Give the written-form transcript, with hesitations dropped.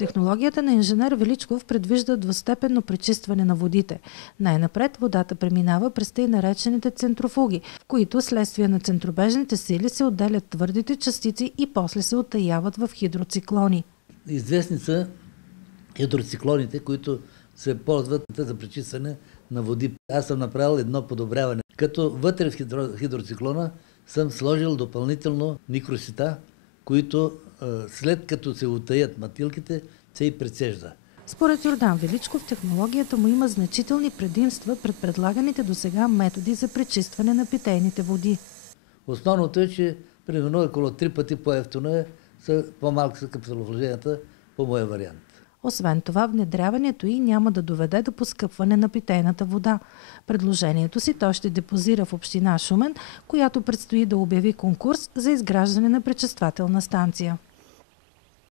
Технологията на инженер Величков предвижда двустепенно пречистване на водите. Най-напред водата преминава през тъй наречените центрофуги, в които следствие на центробежните сили се отделят твърдите частици и после се оттаяват в хидроциклони. Известни са хидроциклоните, които се ползват за пречистване на води. Аз съм направил едно подобряване. Като вътре в хидроциклона съм сложил допълнително микросита, които след като се утаят матилките, се и прецежда. Според Йордан Величков, технологията му има значителни предимства пред предлаганите досега методи за пречистване на питейните води. Основното е, че примерно около 3 пъти по-евтино са по-малко са капиталовложенията по моя вариант. Освен това, внедряването й няма да доведе до поскъпване на питейната вода. Предложението си той ще депозира в община Шумен, която предстои да обяви конкурс за изграждане на пречиствателна станция.